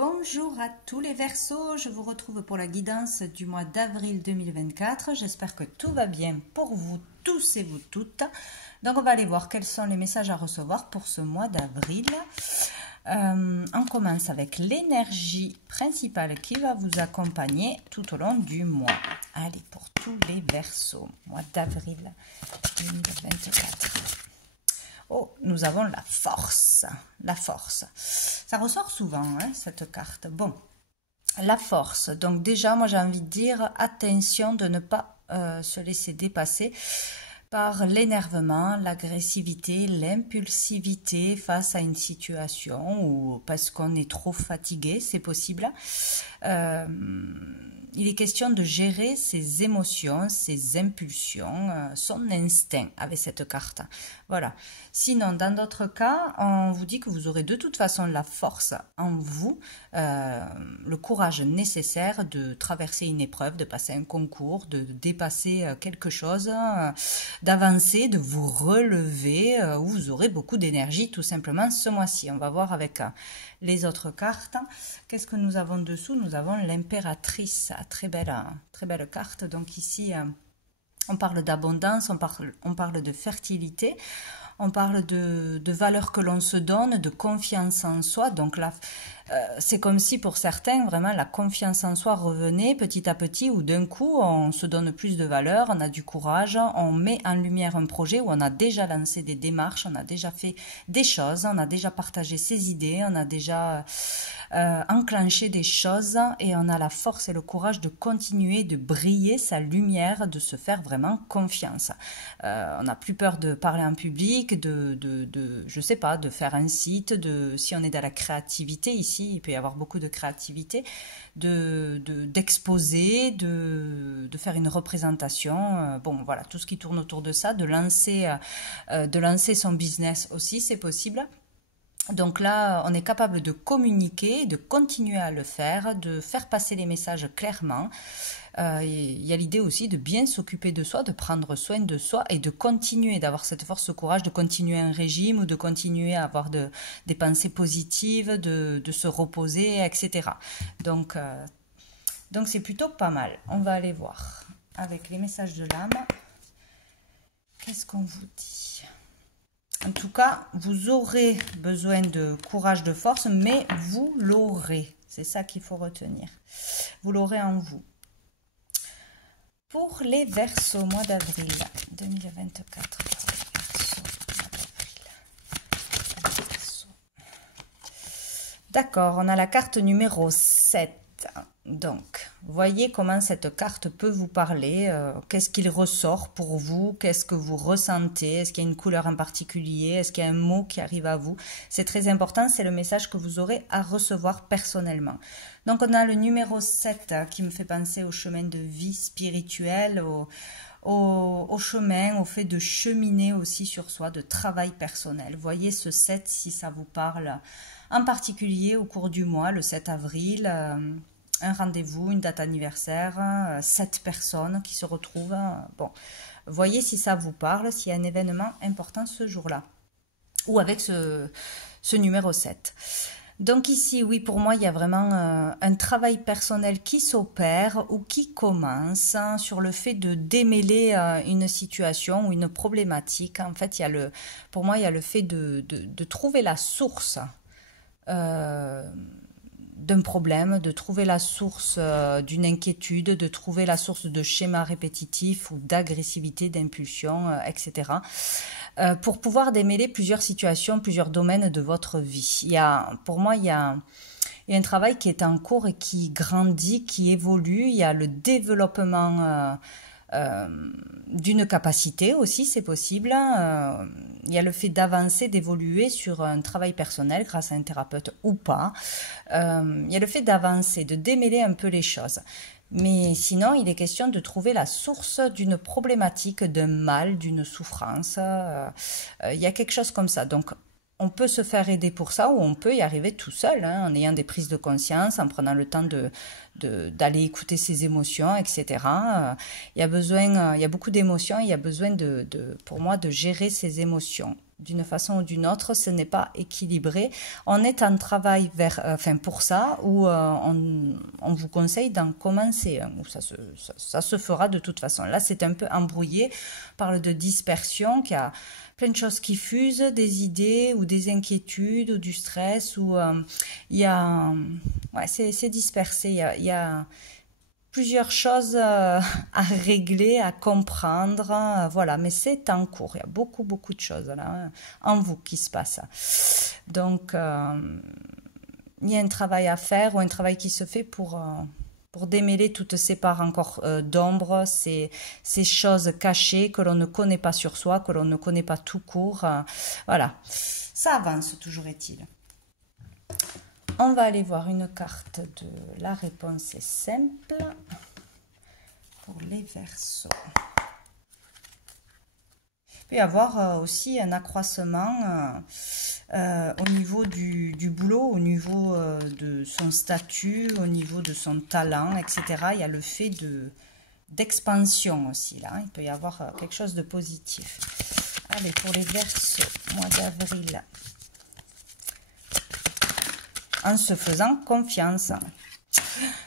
Bonjour à tous les Verseaux, je vous retrouve pour la guidance du mois d'avril 2024. J'espère que tout va bien pour vous tous et vous toutes. Donc on va aller voir quels sont les messages à recevoir pour ce mois d'avril. On commence avec l'énergie principale qui va vous accompagner tout au long du mois. Allez, pour tous les Verseaux, mois d'avril 2024. Oh, nous avons la force. La force. Ça ressort souvent, hein, cette carte. Bon, la force. Donc déjà, moi j'ai envie de dire, attention de ne pas se laisser dépasser par l'énervement, l'agressivité, l'impulsivité face à une situation ou parce qu'on est trop fatigué, c'est possible. Il est question de gérer ses émotions, ses impulsions, son instinct avec cette carte. Voilà. Sinon, dans d'autres cas, on vous dit que vous aurez de toute façon la force en vous, le courage nécessaire de traverser une épreuve, de passer un concours, de dépasser quelque chose, d'avancer, de vous relever, où vous aurez beaucoup d'énergie tout simplement ce mois-ci. On va voir avec les autres cartes. Qu'est-ce que nous avons dessous? Nous avons l'impératrice, très belle carte. Donc ici, on parle d'abondance, on parle de fertilité, on parle de valeurs que l'on se donne, de confiance en soi. Donc là, c'est comme si pour certains, vraiment, la confiance en soi revenait petit à petit ou d'un coup, on se donne plus de valeur, on a du courage, on met en lumière un projet où on a déjà lancé des démarches, on a déjà fait des choses, on a déjà partagé ses idées, on a déjà enclenché des choses et on a la force et le courage de continuer, de briller sa lumière, de se faire vraiment confiance. On n'a plus peur de parler en public, je sais pas, de faire un site, si on est dans la créativité ici, il peut y avoir beaucoup de créativité, d'exposer, de faire une représentation, bon voilà, tout ce qui tourne autour de ça, de lancer son business aussi, c'est possible. Donc là, on est capable de communiquer, de continuer à le faire, de faire passer les messages clairement. Il y a l'idée aussi de bien s'occuper de soi, de prendre soin de soi et de continuer, d'avoir cette force, ce courage de continuer un régime ou de continuer à avoir des pensées positives, de se reposer, etc. Donc c'est plutôt pas mal. On va aller voir avec les messages de l'âme. Qu'est-ce qu'on vous dit ? En tout cas, vous aurez besoin de courage, de force, mais vous l'aurez. C'est ça qu'il faut retenir. Vous l'aurez en vous. Pour les Verseaux, mois d'avril 2024. D'accord, on a la carte numéro 7. Donc, voyez comment cette carte peut vous parler, qu'est-ce qu'il ressort pour vous, qu'est-ce que vous ressentez, est-ce qu'il y a une couleur en particulier, est-ce qu'il y a un mot qui arrive à vous. C'est très important, c'est le message que vous aurez à recevoir personnellement. Donc on a le numéro 7 qui me fait penser au chemin de vie spirituel, au chemin, au fait de cheminer aussi sur soi, de travail personnel. Voyez ce 7 si ça vous parle en particulier au cours du mois, le 7 avril, un rendez-vous, une date anniversaire, 7 personnes qui se retrouvent. Bon, voyez si ça vous parle, s'il y a un événement important ce jour-là, ou avec ce numéro 7. Donc ici, oui, pour moi, il y a vraiment un travail personnel qui s'opère ou qui commence sur le fait de démêler une situation ou une problématique. En fait, pour moi, il y a le fait de trouver la source d'un problème, de trouver la source d'une inquiétude, de trouver la source de schémas répétitifs ou d'agressivité, d'impulsion, etc. Pour pouvoir démêler plusieurs situations, plusieurs domaines de votre vie. Pour moi, il y a un travail qui est en cours et qui grandit, qui évolue. Il y a le développement d'une capacité aussi, c'est possible. Il y a le fait d'avancer, d'évoluer sur un travail personnel grâce à un thérapeute ou pas. Il y a le fait d'avancer, de démêler un peu les choses. Mais sinon, il est question de trouver la source d'une problématique, d'un mal, d'une souffrance. Il y a quelque chose comme ça. Donc, on peut se faire aider pour ça ou on peut y arriver tout seul, hein, en ayant des prises de conscience, en prenant le temps d'aller écouter ses émotions, etc. Il y a beaucoup d'émotions, il y a besoin pour moi, de gérer ses émotions, d'une façon ou d'une autre, ce n'est pas équilibré. On est en travail pour ça, où on vous conseille d'en commencer, hein, où ça se fera de toute façon. Là, c'est un peu embrouillé. On parle de dispersion, qu'il y a plein de choses qui fusent, des idées ou des inquiétudes ou du stress, ou il y a... Ouais, c'est dispersé, il y a plusieurs choses à régler, à comprendre, voilà, mais c'est en cours, il y a beaucoup de choses là, hein, en vous qui se passe. Donc, il y a un travail à faire ou un travail qui se fait pour démêler toutes ces parts encore d'ombre, ces choses cachées que l'on ne connaît pas sur soi, que l'on ne connaît pas tout court. Voilà, ça avance, toujours est-il. On va aller voir une carte de la réponse est simple pour les Verseaux. Il peut y avoir aussi un accroissement au niveau du boulot, au niveau de son statut, au niveau de son talent, etc. Il y a le fait d'expansion aussi là. Il peut y avoir quelque chose de positif. Allez, pour les Verseaux, mois d'avril. En se faisant confiance.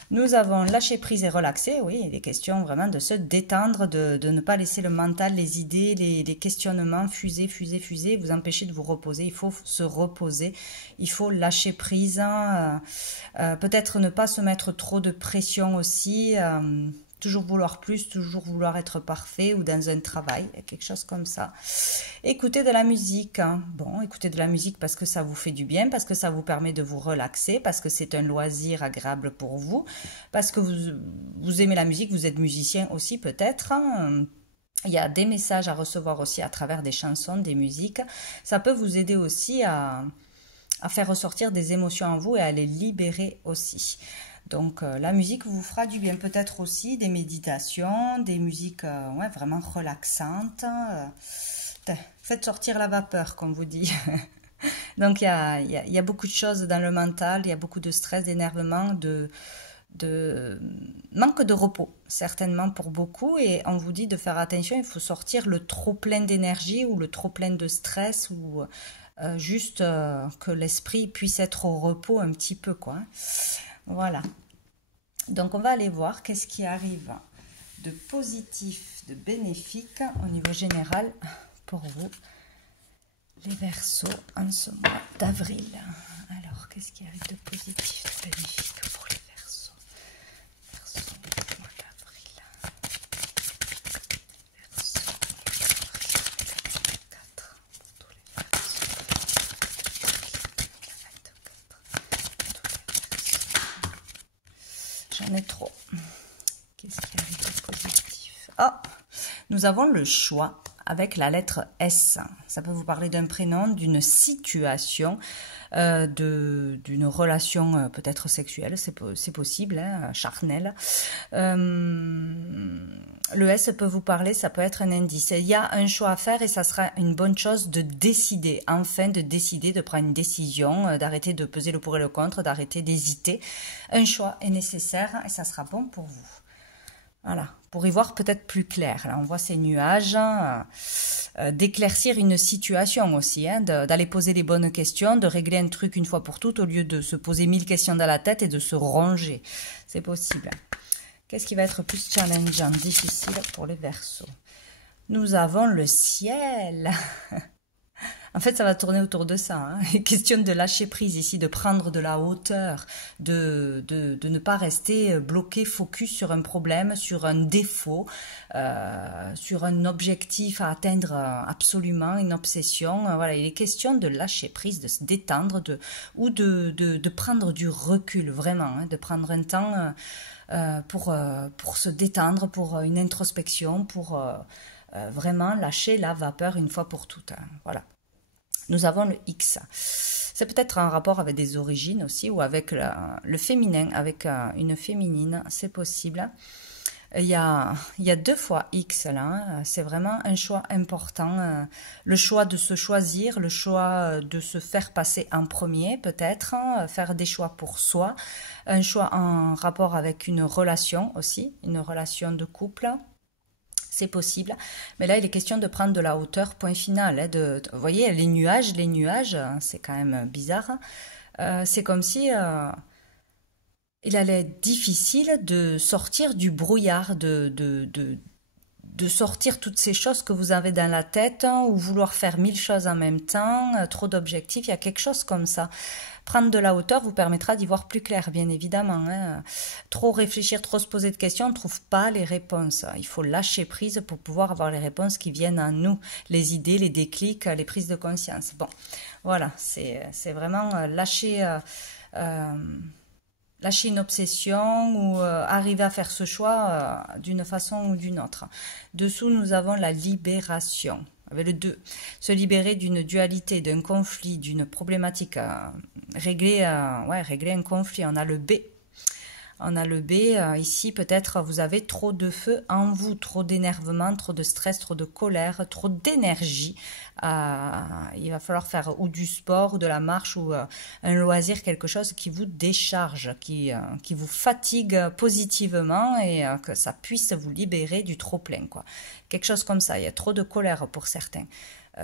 Nous avons lâché prise et relaxé. Oui, il est question vraiment de se détendre, de ne pas laisser le mental, les idées, les questionnements fuser, vous empêcher de vous reposer. Il faut se reposer, il faut lâcher prise. Peut-être ne pas se mettre trop de pression aussi. Toujours vouloir plus, toujours vouloir être parfait ou dans un travail, quelque chose comme ça. Écoutez de la musique. Hein. Bon, écoutez de la musique parce que ça vous fait du bien, parce que ça vous permet de vous relaxer, parce que c'est un loisir agréable pour vous, parce que vous aimez la musique, vous êtes musicien aussi peut-être. Hein. Il y a des messages à recevoir aussi à travers des chansons, des musiques. Ça peut vous aider aussi à faire ressortir des émotions en vous et à les libérer aussi. Donc la musique vous fera du bien, peut-être aussi des méditations, des musiques ouais, vraiment relaxantes. Faites sortir la vapeur, comme vous dit. Donc il y a beaucoup de choses dans le mental, il y a beaucoup de stress, d'énervement, de manque de repos, certainement pour beaucoup. Et on vous dit de faire attention, il faut sortir le trop plein d'énergie ou le trop plein de stress ou juste que l'esprit puisse être au repos un petit peu, quoi. Voilà. Donc, on va aller voir qu'est-ce qui arrive de positif, de bénéfique au niveau général pour vous, les Verseaux, en ce mois d'avril. Alors, qu'est-ce qui arrive de positif, de bénéfique pour les Verseaux? Verseaux, mois d'avril. Verseaux, 4 pour tous les J'en ai trop. Qu'est-ce qui arrive de positif? Ah, nous avons le choix avec la lettre S. Ça peut vous parler d'un prénom, d'une situation, d'une relation peut-être sexuelle, c'est possible, hein, charnelle. Le S peut vous parler, ça peut être un indice. Il y a un choix à faire et ça sera une bonne chose de décider, enfin de décider, de prendre une décision, d'arrêter de peser le pour et le contre, d'arrêter d'hésiter. Un choix est nécessaire et ça sera bon pour vous. Voilà, pour y voir peut-être plus clair. Là, on voit ces nuages, d'éclaircir une situation aussi, hein, d'aller poser les bonnes questions, de régler un truc une fois pour toutes au lieu de se poser 1000 questions dans la tête et de se ronger. C'est possible. Qu'est-ce qui va être plus challengeant, difficile pour les Verseaux? Nous avons le ciel. En fait, ça va tourner autour de ça. Hein. Question de lâcher prise ici, de prendre de la hauteur, de ne pas rester bloqué, focus sur un problème, sur un défaut, sur un objectif à atteindre absolument, une obsession. Voilà, il est question de lâcher prise, de se détendre ou de prendre du recul, vraiment, hein, de prendre un temps pour se détendre, pour une introspection, pour vraiment lâcher la vapeur une fois pour toutes. Hein. Voilà. Nous avons le X. C'est peut-être un rapport avec des origines aussi ou avec le féminin, avec une féminine, c'est possible. Il y a 2 fois X là, c'est vraiment un choix important. Le choix de se choisir, le choix de se faire passer en premier peut-être, faire des choix pour soi. Un choix en rapport avec une relation aussi, une relation de couple. c'est possible. Mais là, il est question de prendre de la hauteur, point final. Hein, vous voyez, les nuages, c'est quand même bizarre. C'est comme si il allait être difficile de sortir du brouillard, de sortir toutes ces choses que vous avez dans la tête, hein, ou vouloir faire 1000 choses en même temps, trop d'objectifs, il y a quelque chose comme ça. Prendre de la hauteur vous permettra d'y voir plus clair, bien évidemment. Hein. Trop réfléchir, trop se poser de questions, on ne trouve pas les réponses. Il faut lâcher prise pour pouvoir avoir les réponses qui viennent à nous, les idées, les déclics, les prises de conscience. Bon, voilà, c'est vraiment lâcher une obsession ou arriver à faire ce choix d'une façon ou d'une autre. Dessous, nous avons la libération, avec le 2. Se libérer d'une dualité, d'un conflit, d'une problématique, régler un conflit. On a le B. Ici, peut-être vous avez trop de feu en vous, trop d'énervement, trop de stress, trop de colère, trop d'énergie. Il va falloir faire ou du sport, ou de la marche, ou un loisir, quelque chose qui vous décharge, qui vous fatigue positivement et que ça puisse vous libérer du trop-plein, quoi. Quelque chose comme ça, il y a trop de colère pour certains.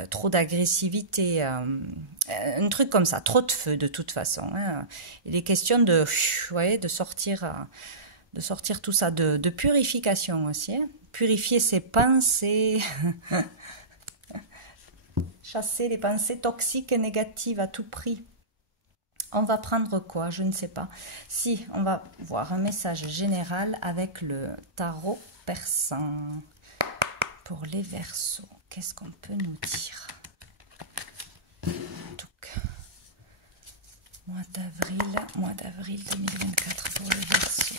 Trop d'agressivité, un truc comme ça, trop de feu de toute façon. Hein. Il est question de sortir tout ça, de purification aussi. Hein. Purifier ses pensées, chasser les pensées toxiques et négatives à tout prix. On va prendre quoi? Je ne sais pas. Si, on va voir un message général avec le tarot persan pour les Verseaux. Qu'est-ce qu'on peut nous dire? Donc, mois d'avril 2024 pour les Verseaux.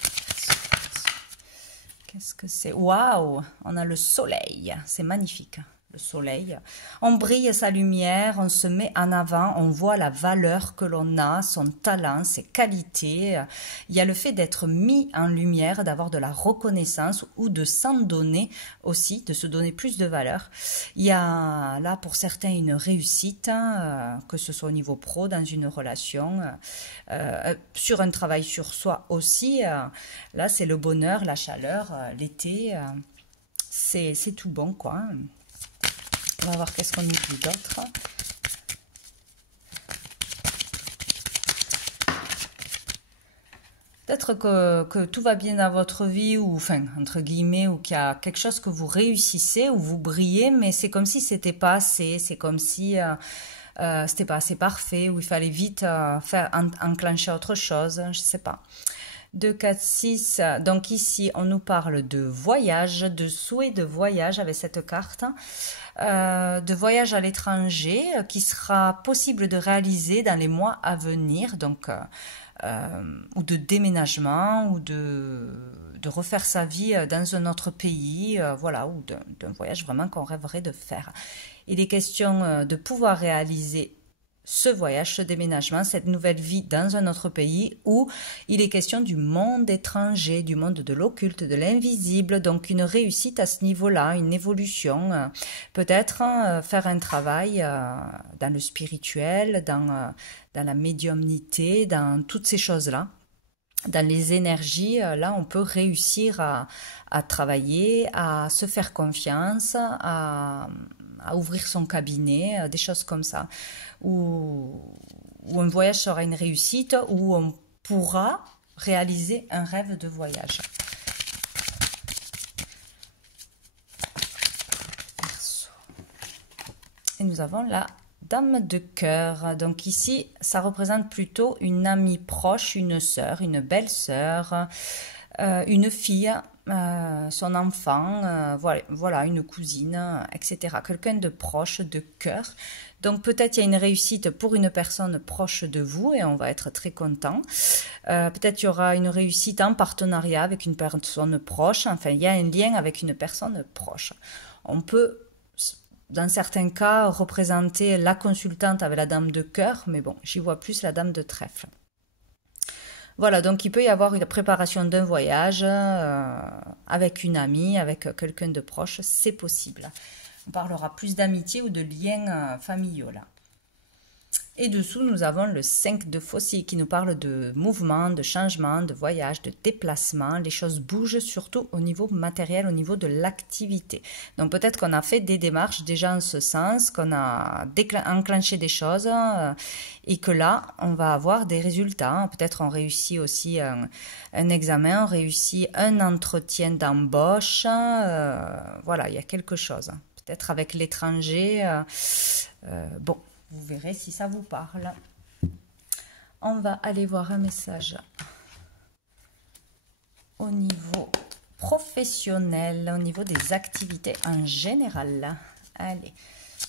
Qu'est-ce que c'est? Waouh! On a le soleil, c'est magnifique. Le soleil, on brille sa lumière, on se met en avant, on voit la valeur que l'on a, son talent, ses qualités. Il y a le fait d'être mis en lumière, d'avoir de la reconnaissance ou de s'en donner aussi, de se donner plus de valeur. Il y a là pour certains une réussite, que ce soit au niveau pro, dans une relation, sur un travail sur soi aussi. Là c'est le bonheur, la chaleur, l'été, c'est tout bon quoi. On va voir qu'est-ce qu'on nous dit d'autre. Peut-être que tout va bien dans votre vie, ou enfin, entre guillemets, ou qu'il y a quelque chose que vous réussissez, ou vous brillez, mais c'est comme si c'était pas assez, c'est comme si c'était pas assez parfait, ou il fallait vite enclencher autre chose, je sais pas. 2, 4, 6, donc ici on nous parle de voyage, de souhait de voyage avec cette carte, de voyage à l'étranger qui sera possible de réaliser dans les mois à venir, donc ou de déménagement, ou de refaire sa vie dans un autre pays, voilà, ou d'un voyage vraiment qu'on rêverait de faire. Il est question de pouvoir réaliser ce voyage, ce déménagement, cette nouvelle vie dans un autre pays, où il est question du monde étranger, du monde de l'occulte, de l'invisible, donc une réussite à ce niveau-là, une évolution, peut-être faire un travail dans le spirituel, dans la médiumnité, dans toutes ces choses-là. Dans les énergies, là, on peut réussir à travailler, à se faire confiance, à ouvrir son cabinet, des choses comme ça, où un voyage sera une réussite, où on pourra réaliser un rêve de voyage. Et nous avons la Dame de cœur. Donc ici, ça représente plutôt une amie proche, une sœur, une belle-sœur, une fille, son enfant, voilà, une cousine, etc. Quelqu'un de proche, de cœur. Donc peut-être il y a une réussite pour une personne proche de vous et on va être très content. Peut-être il y aura une réussite en partenariat avec une personne proche. Enfin, il y a un lien avec une personne proche. On peut, dans certains cas, représenter la consultante avec la dame de cœur, mais bon, j'y vois plus la dame de trèfle. Voilà, donc il peut y avoir une préparation d'un voyage avec une amie, avec quelqu'un de proche, c'est possible. On parlera plus d'amitié ou de liens familiaux là. Et dessous, nous avons le 5 de faucille qui nous parle de mouvement, de changement, de voyage, de déplacement. Les choses bougent surtout au niveau matériel, au niveau de l'activité. Donc peut-être qu'on a fait des démarches déjà en ce sens, qu'on a enclenché des choses et que là, on va avoir des résultats. Peut-être on réussit aussi un examen, on réussit un entretien d'embauche. Voilà, il y a quelque chose. Peut-être avec l'étranger. Bon. Vous verrez si ça vous parle. On va aller voir un message au niveau professionnel, au niveau des activités en général. Allez,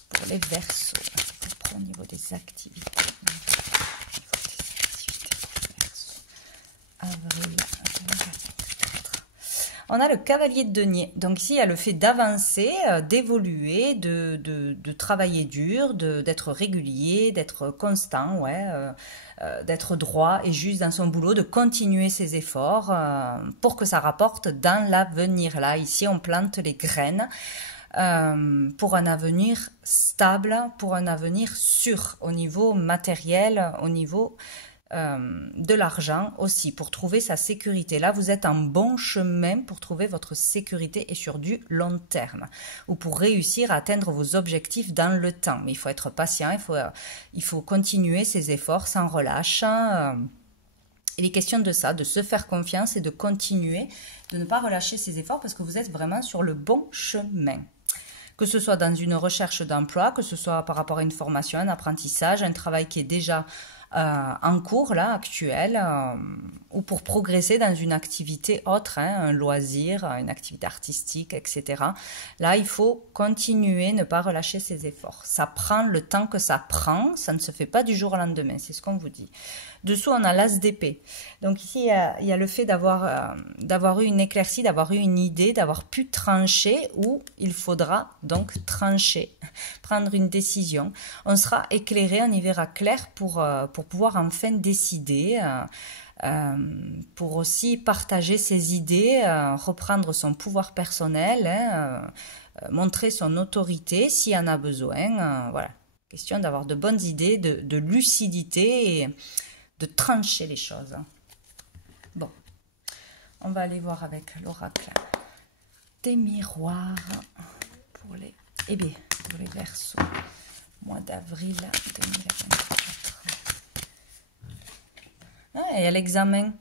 pour les Verseaux, au niveau des activités. Avril, 24. On a le cavalier de denier. Donc ici, il y a le fait d'avancer, d'évoluer, de travailler dur, d'être régulier, d'être constant, ouais, d'être droit et juste dans son boulot, de continuer ses efforts pour que ça rapporte dans l'avenir. Là, ici, on plante les graines pour un avenir stable, pour un avenir sûr au niveau matériel, au niveau de l'argent aussi pour trouver sa sécurité. Là, vous êtes en bon chemin pour trouver votre sécurité et sur du long terme ou pour réussir à atteindre vos objectifs dans le temps. Mais il faut être patient, il faut continuer ses efforts sans relâche. Il est question de ça, de se faire confiance et de continuer, de ne pas relâcher ses efforts parce que vous êtes vraiment sur le bon chemin. Que ce soit dans une recherche d'emploi, que ce soit par rapport à une formation, un apprentissage, un travail qui est déjà en cours, là, actuel, ou pour progresser dans une activité autre, hein, un loisir, une activité artistique, etc. Là, il faut continuer, ne pas relâcher ses efforts. Ça prend le temps que ça prend, ça ne se fait pas du jour au lendemain, c'est ce qu'on vous dit. Dessous, on a l'as d'épée. Donc ici, il y a le fait d'avoir eu une éclaircie, d'avoir eu une idée, d'avoir pu trancher, où il faudra donc trancher, prendre une décision. On sera éclairé, on y verra clair pour pouvoir enfin décider, pour aussi partager ses idées, reprendre son pouvoir personnel, hein, montrer son autorité s'il y en a besoin. Voilà, question d'avoir de bonnes idées, de lucidité et de trancher les choses. Bon, on va aller voir avec l'oracle des miroirs pour les, pour les Verseaux, mois d'avril 2024. Ah, il y a l'examen.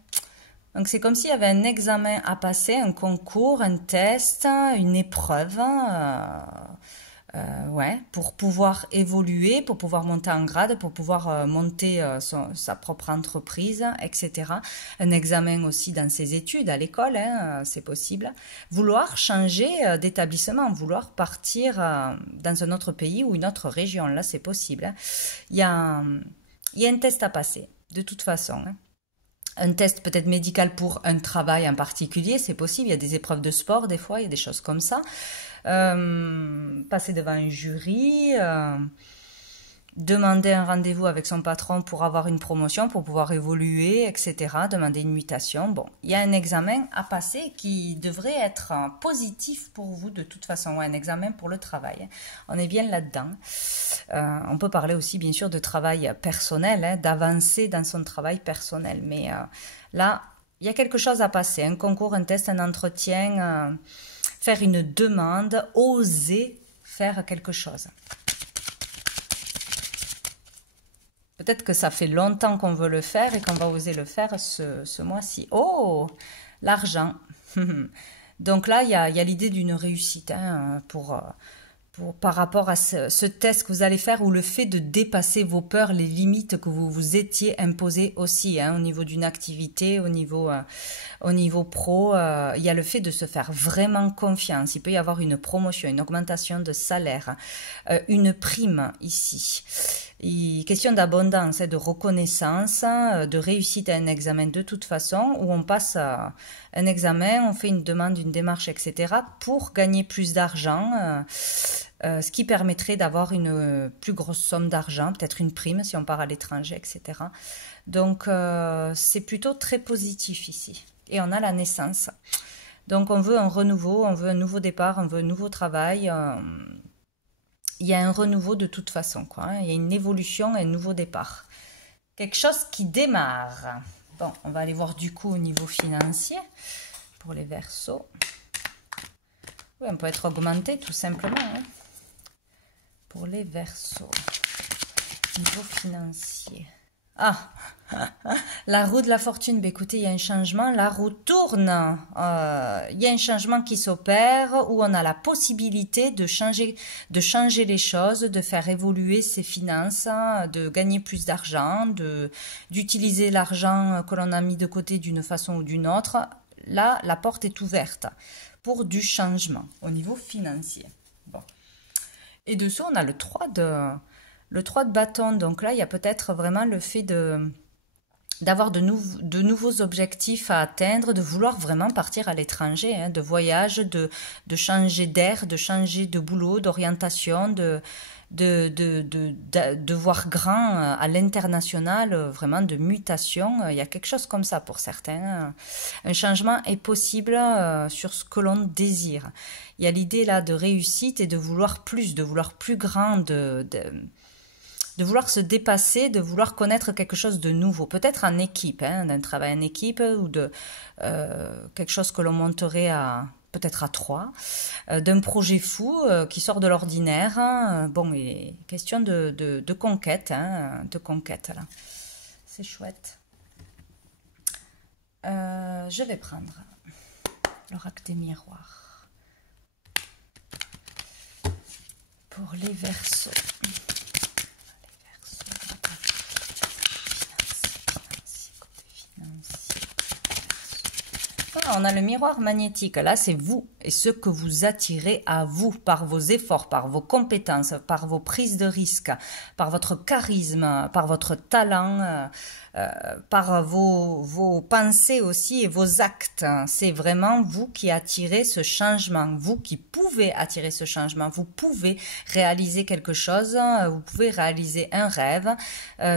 Donc c'est comme s'il y avait un examen à passer, un concours, un test, une épreuve. Ouais, pour pouvoir évoluer, pour pouvoir monter en grade, pour pouvoir monter sa propre entreprise, etc. Un examen aussi dans ses études à l'école, hein, c'est possible. Vouloir changer d'établissement, vouloir partir dans un autre pays ou une autre région, là c'est possible. Hein. Il y a un test à passer, de toute façon. Hein. Un test peut-être médical pour un travail en particulier, c'est possible. Il y a des épreuves de sport, des fois, il y a des choses comme ça. Passer devant un jury, demander un rendez-vous avec son patron pour avoir une promotion, pour pouvoir évoluer, etc. Demander une mutation. Bon, il y a un examen à passer qui devrait être positif pour vous de toute façon. Ouais, un examen pour le travail. On est bien là-dedans. On peut parler aussi bien sûr de travail personnel, hein, d'avancer dans son travail personnel. Mais là, il y a quelque chose à passer. Un concours, un test, un entretien, faire une demande, oser faire quelque chose. Peut-être que ça fait longtemps qu'on veut le faire et qu'on va oser le faire ce mois-ci. Oh, l'argent. Donc là, il y a l'idée d'une réussite hein, par rapport à ce test que vous allez faire ou le fait de dépasser vos peurs, les limites que vous vous étiez imposées aussi hein, au niveau d'une activité, au niveau pro. Il y a le fait de se faire vraiment confiance. Il peut y avoir une promotion, une augmentation de salaire, une prime ici. Question d'abondance, de reconnaissance, de réussite à un examen de toute façon, où on passe à un examen, on fait une demande, une démarche, etc. pour gagner plus d'argent, ce qui permettrait d'avoir une plus grosse somme d'argent, peut-être une prime si on part à l'étranger, etc. Donc c'est plutôt très positif ici. Et on a la naissance. Donc on veut un renouveau, on veut un nouveau départ, on veut un nouveau travail. il y a un renouveau de toute façon, quoi, hein. Il y a une évolution et un nouveau départ. Quelque chose qui démarre. Bon, on va aller voir du coup au niveau financier pour les Verseaux. Oui, on peut être augmenté tout simplement, hein, pour les Verseaux. Niveau financier. Ah, la roue de la fortune. Ben écoutez, il y a un changement, la roue tourne. Il y a un changement qui s'opère où on a la possibilité de changer les choses, de faire évoluer ses finances, de gagner plus d'argent, d'utiliser l'argent que l'on a mis de côté d'une façon ou d'une autre. Là, la porte est ouverte pour du changement au niveau financier. Bon. Et dessous, on a le 3 de bâton. Donc là, il y a peut-être vraiment le fait d'avoir de nouveaux objectifs à atteindre, de vouloir vraiment partir à l'étranger, hein, de voyage, de changer d'air, de changer de boulot, d'orientation, de voir grand à l'international, vraiment de mutation. Il y a quelque chose comme ça pour certains. Un changement est possible sur ce que l'on désire. Il y a l'idée là de réussite et de vouloir plus grand, de vouloir se dépasser, de vouloir connaître quelque chose de nouveau, peut-être en équipe, hein, d'un travail en équipe ou de quelque chose que l'on monterait peut-être à trois, d'un projet fou qui sort de l'ordinaire. Hein. Bon, il est question de conquête, hein, de conquête là. C'est chouette. Je vais prendre l'oracle des miroirs pour les Verseaux. Voilà, on a le miroir magnétique. Là, c'est vous et ce que vous attirez à vous par vos efforts, par vos compétences, par vos prises de risques, par votre charisme, par votre talent, par vos pensées aussi et vos actes. C'est vraiment vous qui attirez ce changement, vous qui pouvez attirer ce changement. Vous pouvez réaliser quelque chose, vous pouvez réaliser un rêve.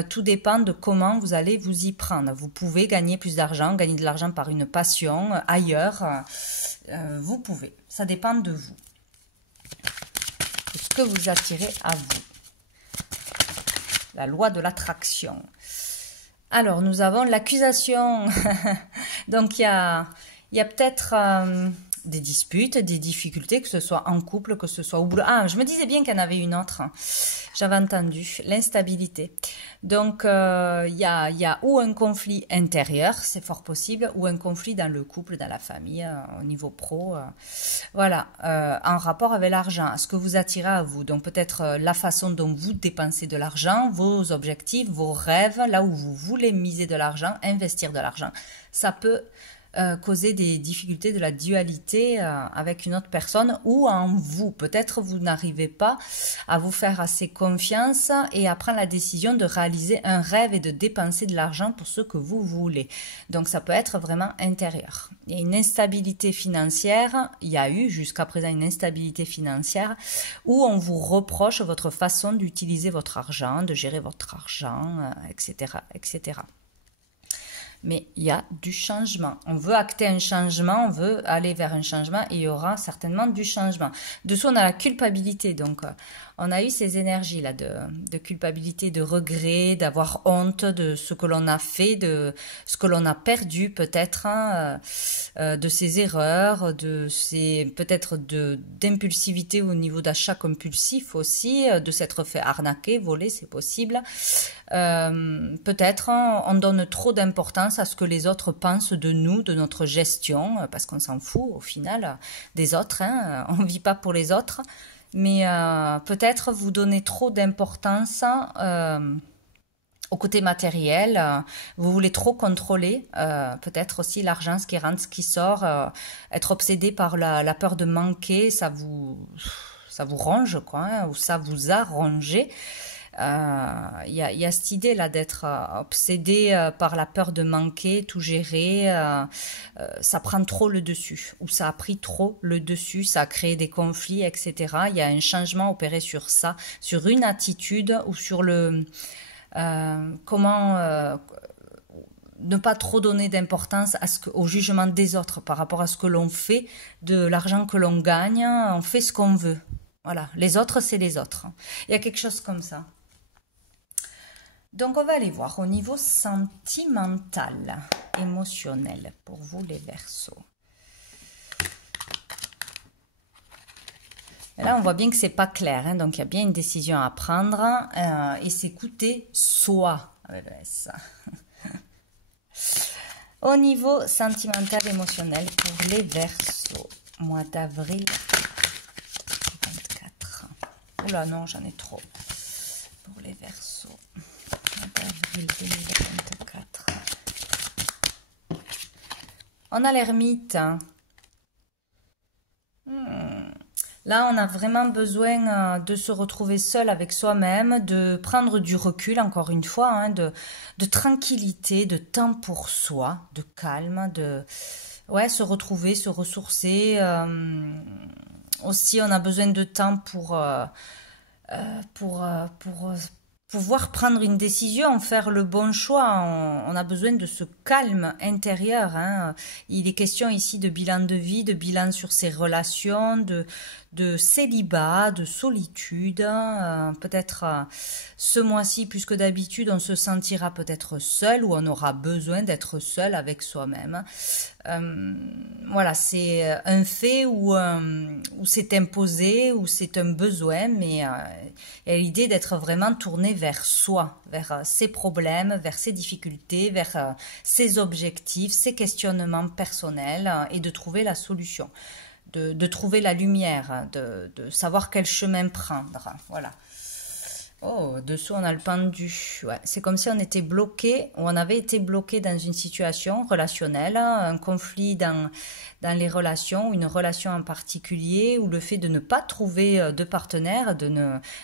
Tout dépend de comment vous allez vous y prendre. Vous pouvez gagner plus d'argent, gagner de l'argent par une passion ailleurs. Vous pouvez. Ça dépend de vous. De ce que vous attirez à vous. La loi de l'attraction. Alors, nous avons l'accusation. Donc, il y a peut-être des disputes, des difficultés, que ce soit en couple, que ce soit au boulot. Ah, je me disais bien qu'il y en avait une autre. J'avais entendu. L'instabilité. Donc, il y a ou un conflit intérieur, c'est fort possible, ou un conflit dans le couple, dans la famille, au niveau pro. Voilà, en rapport avec l'argent, ce que vous attirez à vous. Donc, peut-être la façon dont vous dépensez de l'argent, vos objectifs, vos rêves, là où vous voulez miser de l'argent, investir de l'argent. Ça peut causer des difficultés de la dualité avec une autre personne ou en vous. Peut-être vous n'arrivez pas à vous faire assez confiance et à prendre la décision de réaliser un rêve et de dépenser de l'argent pour ce que vous voulez. Donc ça peut être vraiment intérieur. Il y a une instabilité financière, il y a eu jusqu'à présent une instabilité financière où on vous reproche votre façon d'utiliser votre argent, de gérer votre argent, etc., etc. Mais il y a du changement. On veut acter un changement, on veut aller vers un changement et il y aura certainement du changement. Dessous, on a la culpabilité. Donc, on a eu ces énergies-là de culpabilité, de regret, d'avoir honte de ce que l'on a fait, de ce que l'on a perdu peut-être, hein, de ses erreurs, peut-être d'impulsivité au niveau d'achat compulsif aussi, de s'être fait arnaquer, voler, c'est possible. Peut-être on donne trop d'importance à ce que les autres pensent de nous, de notre gestion, parce qu'on s'en fout au final des autres, hein, on ne vit pas pour les autres, mais peut-être vous donnez trop d'importance au côté matériel, vous voulez trop contrôler, peut-être aussi l'argent, ce qui rentre, ce qui sort, être obsédé par la peur de manquer, ça vous ronge, quoi, hein, ou ça vous a rongé. Il y a cette idée là d'être obsédé par la peur de manquer, tout gérer, ça prend trop le dessus, ou ça a pris trop le dessus, ça a créé des conflits, etc. Il y a un changement opéré sur ça, sur une attitude ou sur le comment ne pas trop donner d'importance au jugement des autres par rapport à ce que l'on fait, de l'argent que l'on gagne, on fait ce qu'on veut. Voilà, les autres, c'est les autres. Il y a quelque chose comme ça. Donc, on va aller voir au niveau sentimental, émotionnel, pour vous les Verseaux. Et là, on voit bien que c'est pas clair, hein, donc il y a bien une décision à prendre et s'écouter soi avec le S. Au niveau sentimental, émotionnel, pour les Verseaux, mois d'avril 24. Oula, non, j'en ai trop. Pour les Verseaux. Avril 2024. On a l'ermite. Là, on a vraiment besoin de se retrouver seul avec soi-même, de prendre du recul, encore une fois, hein, de tranquillité, de temps pour soi, de calme, de ouais, se retrouver, se ressourcer. Aussi, on a besoin de temps pour pouvoir prendre une décision, faire le bon choix. On a besoin de ce calme intérieur, hein. Il est question ici de bilan de vie, de bilan sur ses relations, de célibat, de solitude. Peut-être ce mois-ci, plus que d'habitude, on se sentira peut-être seul ou on aura besoin d'être seul avec soi-même. Voilà, c'est un fait où c'est imposé, où c'est un besoin, mais il y a l'idée d'être vraiment tourné vers soi, vers ses problèmes, vers ses difficultés, vers ses objectifs, ses questionnements personnels et de trouver la solution, de trouver la lumière, de savoir quel chemin prendre. Voilà. Oh, dessous on a le pendu. Ouais, c'est comme si on était bloqué, ou on avait été bloqué dans une situation relationnelle, un conflit dans les relations, une relation en particulier, ou le fait de ne pas trouver de partenaire,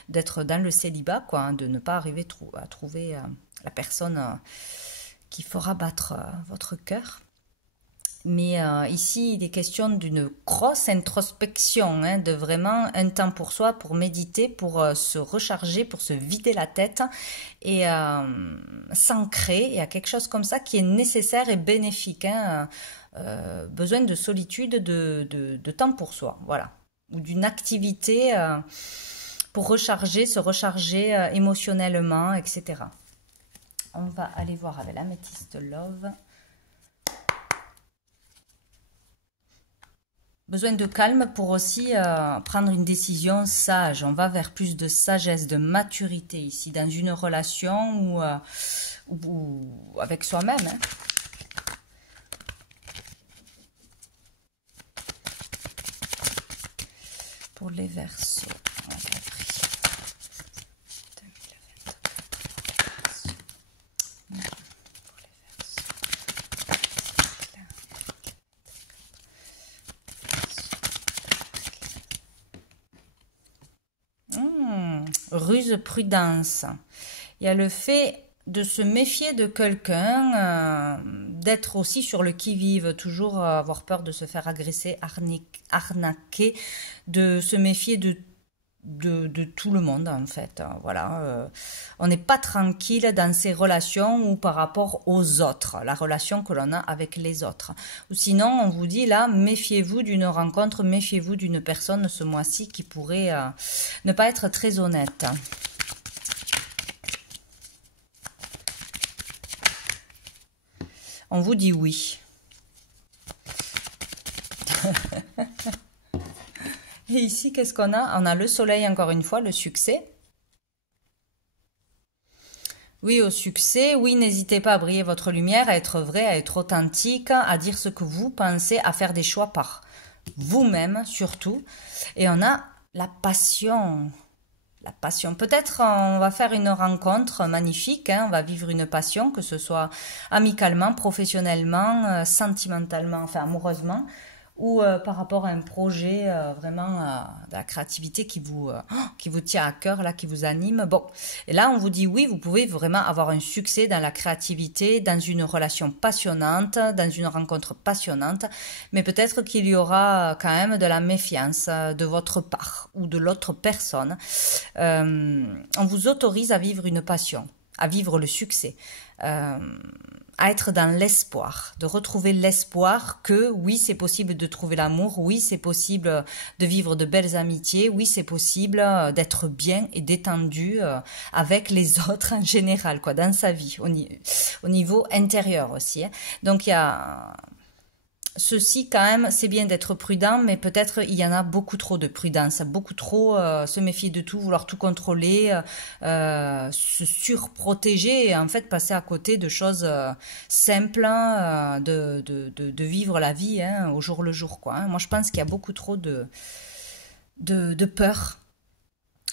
d'être dans le célibat, quoi, hein, de ne pas arriver à trouver la personne qui fera battre votre cœur. Mais ici, il est question d'une grosse introspection, hein, de vraiment un temps pour soi, pour méditer, pour se recharger, pour se vider la tête et s'ancrer. Il y a quelque chose comme ça qui est nécessaire et bénéfique. Hein, besoin de solitude, de temps pour soi, voilà. Ou d'une activité pour recharger, se recharger émotionnellement, etc. On va aller voir avec l'améthyste Love. Besoin de calme pour aussi prendre une décision sage. On va vers plus de sagesse, de maturité ici, dans une relation ou avec soi-même. Hein. Pour les Verseaux. Ruse, prudence. Il y a le fait de se méfier de quelqu'un, d'être aussi sur le qui-vive, toujours avoir peur de se faire agresser, arnaquer, de se méfier de tout le monde en fait. Voilà, on n'est pas tranquille dans ses relations ou par rapport aux autres, la relation que l'on a avec les autres. Ou sinon, on vous dit là, méfiez-vous d'une rencontre, méfiez-vous d'une personne ce mois-ci qui pourrait ne pas être très honnête. On vous dit oui. Et ici, qu'est-ce qu'on a? On a le soleil, encore une fois, le succès. Oui, au succès. Oui, n'hésitez pas à briller votre lumière, à être vrai, à être authentique, à dire ce que vous pensez, à faire des choix par vous-même, surtout. Et on a la passion. La passion. Peut-être on va faire une rencontre magnifique, hein, on va vivre une passion, que ce soit amicalement, professionnellement, sentimentalement, enfin amoureusement, ou par rapport à un projet vraiment de la créativité qui vous tient à cœur, là, qui vous anime. Bon, et là on vous dit oui, vous pouvez vraiment avoir un succès dans la créativité, dans une relation passionnante, dans une rencontre passionnante, mais peut-être qu'il y aura quand même de la méfiance de votre part ou de l'autre personne. On vous autorise à vivre une passion, à vivre le succès. à être dans l'espoir, de retrouver l'espoir que oui, c'est possible de trouver l'amour, oui, c'est possible de vivre de belles amitiés, oui, c'est possible d'être bien et détendu avec les autres en général, quoi, dans sa vie, au niveau intérieur aussi. Hein. Donc il y a ceci, quand même, c'est bien d'être prudent, mais peut-être il y en a beaucoup trop de prudence, beaucoup trop se méfier de tout, vouloir tout contrôler, se surprotéger et en fait passer à côté de choses simples, hein, de vivre la vie hein, au jour le jour, quoi. Hein. Moi, je pense qu'il y a beaucoup trop de peur.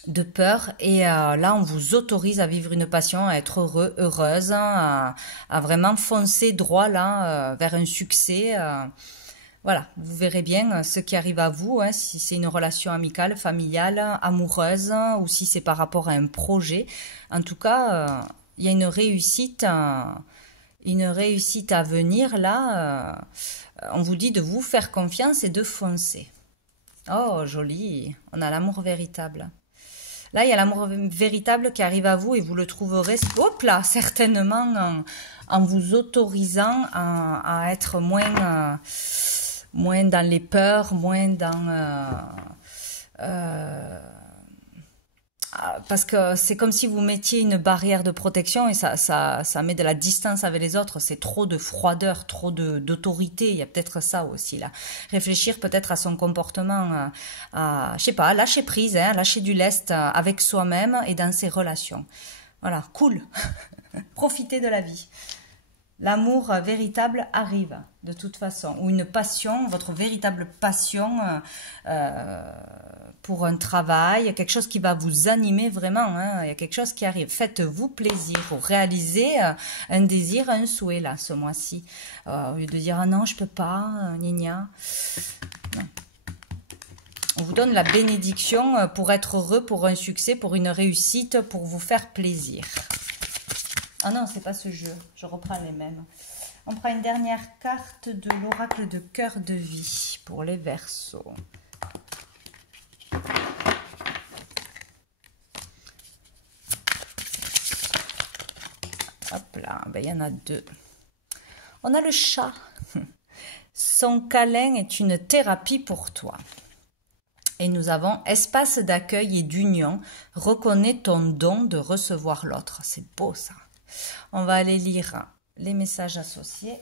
De peur et là on vous autorise à vivre une passion, à être heureux, heureuse, hein, à vraiment foncer droit là vers un succès. Voilà, vous verrez bien ce qui arrive à vous, hein, si c'est une relation amicale, familiale, amoureuse ou si c'est par rapport à un projet. En tout cas, il y a une réussite à venir là. On vous dit de vous faire confiance et de foncer. Oh, joli, on a l'amour véritable. Là, il y a l'amour véritable qui arrive à vous et vous le trouverez, hop là, certainement en vous autorisant à être moins dans les peurs, moins dans... parce que c'est comme si vous mettiez une barrière de protection et ça met de la distance avec les autres. C'est trop de froideur, trop d'autorité. Il y a peut-être ça aussi là. Réfléchir peut-être à son comportement, je sais pas, lâcher prise, hein, lâcher du lest avec soi-même et dans ses relations. Voilà, cool. Profitez de la vie. L'amour véritable arrive de toute façon, ou une passion, votre véritable passion pour un travail, quelque chose qui va vous animer vraiment, hein, il y a quelque chose qui arrive. Faites-vous plaisir, réalisez un désir, un souhait là, ce mois-ci. Au lieu de dire ah non, je peux pas, gna gna. Non. On vous donne la bénédiction pour être heureux, pour un succès, pour une réussite, pour vous faire plaisir. Ah non, c'est pas ce jeu. Je reprends les mêmes. On prend une dernière carte de l'oracle de cœur de vie pour les Verseaux. Hop là, ben, il y en a deux. On a le chat. Son câlin est une thérapie pour toi. Et nous avons espace d'accueil et d'union. Reconnais ton don de recevoir l'autre. C'est beau ça. On va aller lire les messages associés.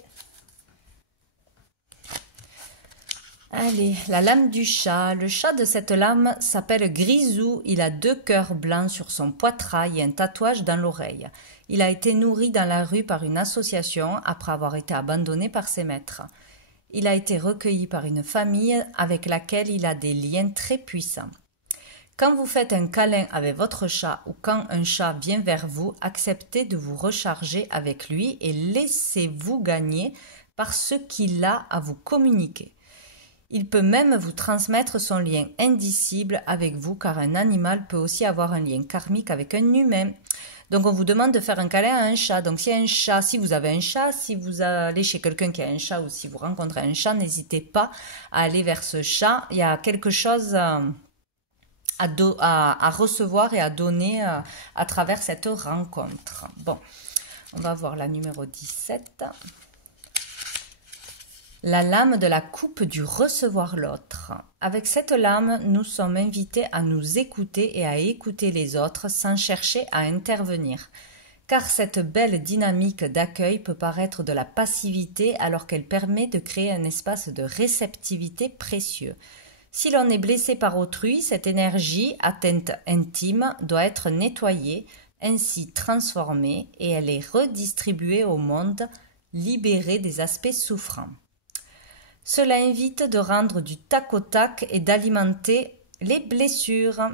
Allez, la lame du chat. Le chat de cette lame s'appelle Grisou. Il a 2 cœurs blancs sur son poitrail et un tatouage dans l'oreille. Il a été nourri dans la rue par une association après avoir été abandonné par ses maîtres. Il a été recueilli par une famille avec laquelle il a des liens très puissants. Quand vous faites un câlin avec votre chat ou quand un chat vient vers vous, acceptez de vous recharger avec lui et laissez-vous gagner par ce qu'il a à vous communiquer. Il peut même vous transmettre son lien indicible avec vous car un animal peut aussi avoir un lien karmique avec un humain. Donc on vous demande de faire un câlin à un chat. Donc si vous avez un chat, si vous allez chez quelqu'un qui a un chat ou si vous rencontrez un chat, n'hésitez pas à aller vers ce chat. Il y a quelque chose à recevoir et à donner à travers cette rencontre. Bon, on va voir la numéro 17. La lame de la coupe du recevoir l'autre. Avec cette lame, nous sommes invités à nous écouter et à écouter les autres sans chercher à intervenir. Car cette belle dynamique d'accueil peut paraître de la passivité alors qu'elle permet de créer un espace de réceptivité précieux. Si l'on est blessé par autrui, cette énergie, atteinte intime, doit être nettoyée, ainsi transformée, et elle est redistribuée au monde, libérée des aspects souffrants. Cela invite de rendre du tac au tac et d'alimenter les blessures.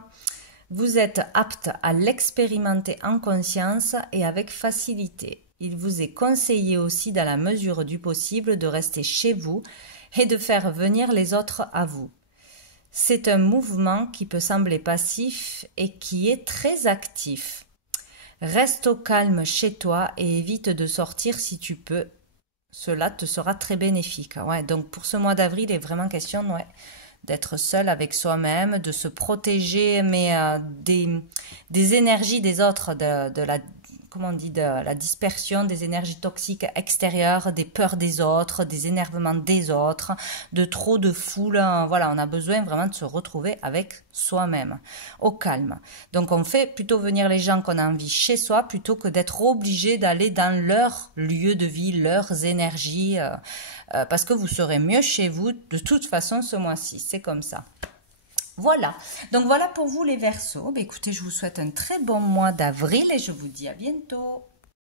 Vous êtes apte à l'expérimenter en conscience et avec facilité. Il vous est conseillé aussi, dans la mesure du possible, de rester chez vous et de faire venir les autres à vous. C'est un mouvement qui peut sembler passif et qui est très actif. Reste au calme chez toi et évite de sortir si tu peux. Cela te sera très bénéfique. Ouais, donc pour ce mois d'avril, il est vraiment question d'être seul avec soi-même, de se protéger mais des énergies des autres, comment on dit, de la dispersion des énergies toxiques extérieures, des peurs des autres, des énervements des autres, de trop de foule. Voilà, on a besoin vraiment de se retrouver avec soi-même, au calme. Donc on fait plutôt venir les gens qu'on a envie chez soi plutôt que d'être obligé d'aller dans leur lieu de vie, leurs énergies, parce que vous serez mieux chez vous de toute façon ce mois-ci. C'est comme ça. Voilà, donc voilà pour vous les Verseaux. Écoutez, je vous souhaite un très bon mois d'avril et je vous dis à bientôt.